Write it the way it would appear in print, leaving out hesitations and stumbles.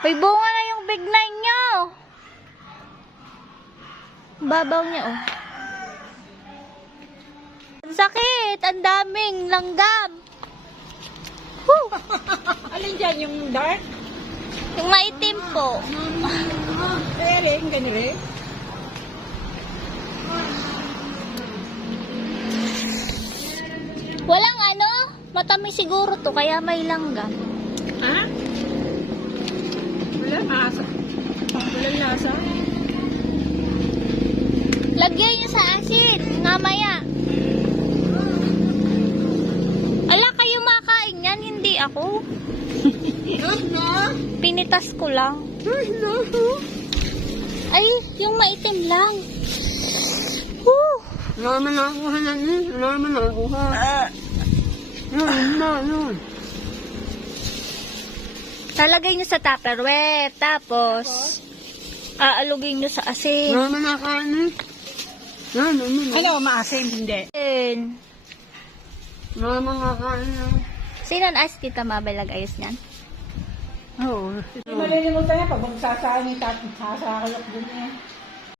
May bunga na yung big nine niya. Babaw niya, oh. Ang sakit! Ang daming langgam! Woo! Alin dyan yung dark? Yung maitim po. Ring, ganun. Walang ano, matamis siguro to, kaya may langgam. Ha? Wala masa. Walang lasa. Lagyan niyo sa asin, mamaya. Ala, kayo makain yan, hindi ako. Pinitas ko lang. Ay, yung maitim lang. Woo! Wala naman nakuha na yun. Wala naman nakuha. Yun. Talagay niyo sa Tupperware, tapos aalugin niyo sa asin. Wala naman nakain. Ano, maasim? Hindi. Then, Wala naman nakain. sino as Tita Mabel nag-ayos niyan? Oo. Malilimutan niya pag magsasaan yung sasakayok din niya.